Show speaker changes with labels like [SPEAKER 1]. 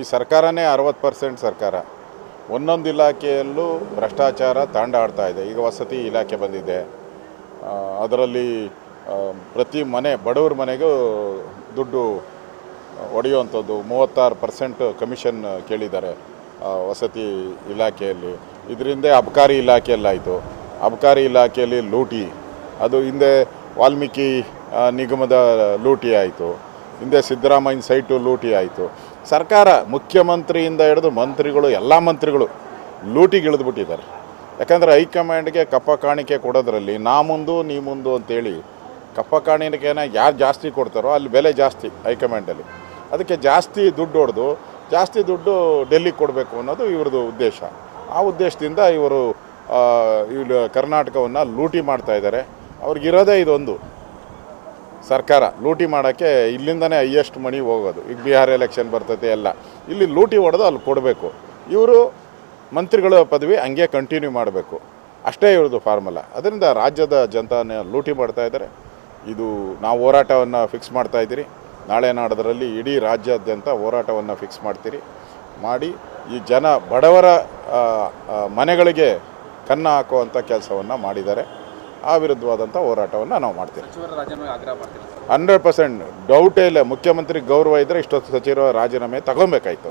[SPEAKER 1] ಈ ಸರ್ಕಾರನೇ ಅರವತ್ತು ಪರ್ಸೆಂಟ್ ಸರ್ಕಾರ. ಒಂದೊಂದು ಇಲಾಖೆಯಲ್ಲೂ ಭ್ರಷ್ಟಾಚಾರ ತಾಂಡಾಡ್ತಾ ಇದೆ. ಈಗ ವಸತಿ ಇಲಾಖೆ ಬಂದಿದೆ. ಅದರಲ್ಲಿ ಪ್ರತಿ ಮನೆ, ಬಡವ್ರ ಮನೆಗೂ ದುಡ್ಡು ಒಡೆಯುವಂಥದ್ದು ಮೂವತ್ತಾರು ಪರ್ಸೆಂಟ್ ಕಮಿಷನ್ ಕೇಳಿದ್ದಾರೆ ವಸತಿ ಇಲಾಖೆಯಲ್ಲಿ. ಇದರಿಂದ ಅಬಕಾರಿ ಇಲಾಖೆಯಲ್ಲಾಯಿತು. ಅಬಕಾರಿ ಇಲಾಖೆಯಲ್ಲಿ ಲೂಟಿ. ಅದು ಹಿಂದೆ ವಾಲ್ಮೀಕಿ ನಿಗಮದ ಲೂಟಿ ಆಯಿತು. ಹಿಂದೆ ಸಿದ್ದರಾಮಯ್ಯನ ಸೈಟು ಲೂಟಿ ಆಯಿತು. ಸರ್ಕಾರ ಮುಖ್ಯಮಂತ್ರಿಯಿಂದ ಹಿಡಿದು ಮಂತ್ರಿಗಳು, ಎಲ್ಲ ಮಂತ್ರಿಗಳು ಲೂಟಿಗೆ ಇಳಿದ್ಬಿಟ್ಟಿದ್ದಾರೆ. ಯಾಕಂದರೆ ಹೈಕಮಾಂಡ್ಗೆ ಕಪ್ಪ ಕಾಣಿಕೆ ಕೊಡೋದ್ರಲ್ಲಿ ನಾ ಮುಂದು ನೀ ಮುಂದು ಅಂತೇಳಿ ಕಪ್ಪ ಕಾಣಿಕೆನ ಯಾರು ಜಾಸ್ತಿ ಕೊಡ್ತಾರೋ ಅಲ್ಲಿ ಬೆಲೆ ಜಾಸ್ತಿ ಹೈಕಮಾಂಡಲ್ಲಿ. ಅದಕ್ಕೆ ಜಾಸ್ತಿ ದುಡ್ಡು ಹೊಡೆದು, ಜಾಸ್ತಿ ದುಡ್ಡು ಡೆಲ್ಲಿಗೆ ಕೊಡಬೇಕು ಅನ್ನೋದು ಇವ್ರದ್ದು ಉದ್ದೇಶ. ಆ ಉದ್ದೇಶದಿಂದ ಇವರು ಇವ್ರು ಕರ್ನಾಟಕವನ್ನು ಲೂಟಿ ಮಾಡ್ತಾ ಇದ್ದಾರೆ. ಅವ್ರಿಗಿರೋದೇ ಇದೊಂದು. ಸರ್ಕಾರ ಲೂಟಿ ಮಾಡೋಕ್ಕೆ ಇಲ್ಲಿಂದನೇ ಹೈಯೆಸ್ಟ್ ಮಣಿ ಹೋಗೋದು. ಈಗ ಬಿಹಾರ್ ಎಲೆಕ್ಷನ್ ಬರ್ತೈತೆ ಎಲ್ಲ. ಇಲ್ಲಿ ಲೂಟಿ ಹೊಡೆದು ಅಲ್ಲಿ ಕೊಡಬೇಕು. ಇವರು ಮಂತ್ರಿಗಳ ಪದವಿ ಹಂಗೆ ಕಂಟಿನ್ಯೂ ಮಾಡಬೇಕು. ಅಷ್ಟೇ ಇರೋದು ಫಾರ್ಮುಲಾ ಅದರಿಂದ ರಾಜ್ಯದ ಜನತಾನ ಲೂಟಿ ಮಾಡ್ತಾ ಇದ್ದಾರೆ. ಇದು ನಾವು ಹೋರಾಟವನ್ನು ಫಿಕ್ಸ್ ಮಾಡ್ತಾ ಇದ್ದೀರಿ. ನಾಳೆ ನಾಡದರಲ್ಲಿ ಇಡೀ ರಾಜ್ಯಾದ್ಯಂತ ಹೋರಾಟವನ್ನು ಫಿಕ್ಸ್ ಮಾಡ್ತೀರಿ. ಮಾಡಿ ಈ ಜನ ಬಡವರ ಮನೆಗಳಿಗೆ ಕನ್ನ ಹಾಕುವಂಥ ಕೆಲಸವನ್ನು ಮಾಡಿದ್ದಾರೆ. ಆ ವಿರುದ್ಧವಾದಂಥ ಹೋರಾಟವನ್ನು ನಾವು ಮಾಡ್ತೀವಿ. ಹಂಡ್ರೆಡ್ ಪರ್ಸೆಂಟ್ ಡೌಟೇ ಇಲ್ಲ. ಮುಖ್ಯಮಂತ್ರಿ ಗೌರವ ಇದ್ದರೆ ಇಷ್ಟೊತ್ತು ಸಚಿವರ ರಾಜೀನಾಮೆ ತಗೊಬೇಕಾಯ್ತು